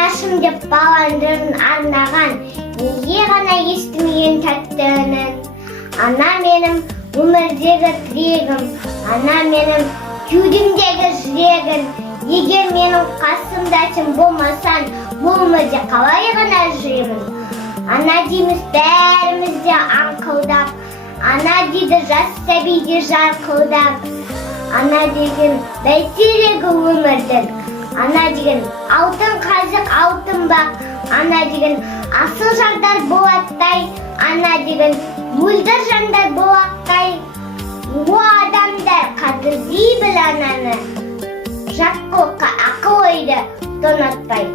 анашым деп баландырын арнаған, неге ғана естімеген тәтті үнін. Ана менің өмірдегі тірегім, ана менің кеудемдегі жүрегім. Егер менің қасымда сен болмасаң, бұл өмірде қалай ғана жүремін. Ана дейміз бәріміз де аңқылдап, ана дейді жас сәбиде жарқылдап. Ана деген бәйтерегі өмірдің, ана деген алтын қазық, алтын бақ, ана деген асыл жандар болаттай, ана деген мөлдір жандар болаттай. О адамдар қадірлей біл ананы, жат қылыққа ақыл ойды тонатпай.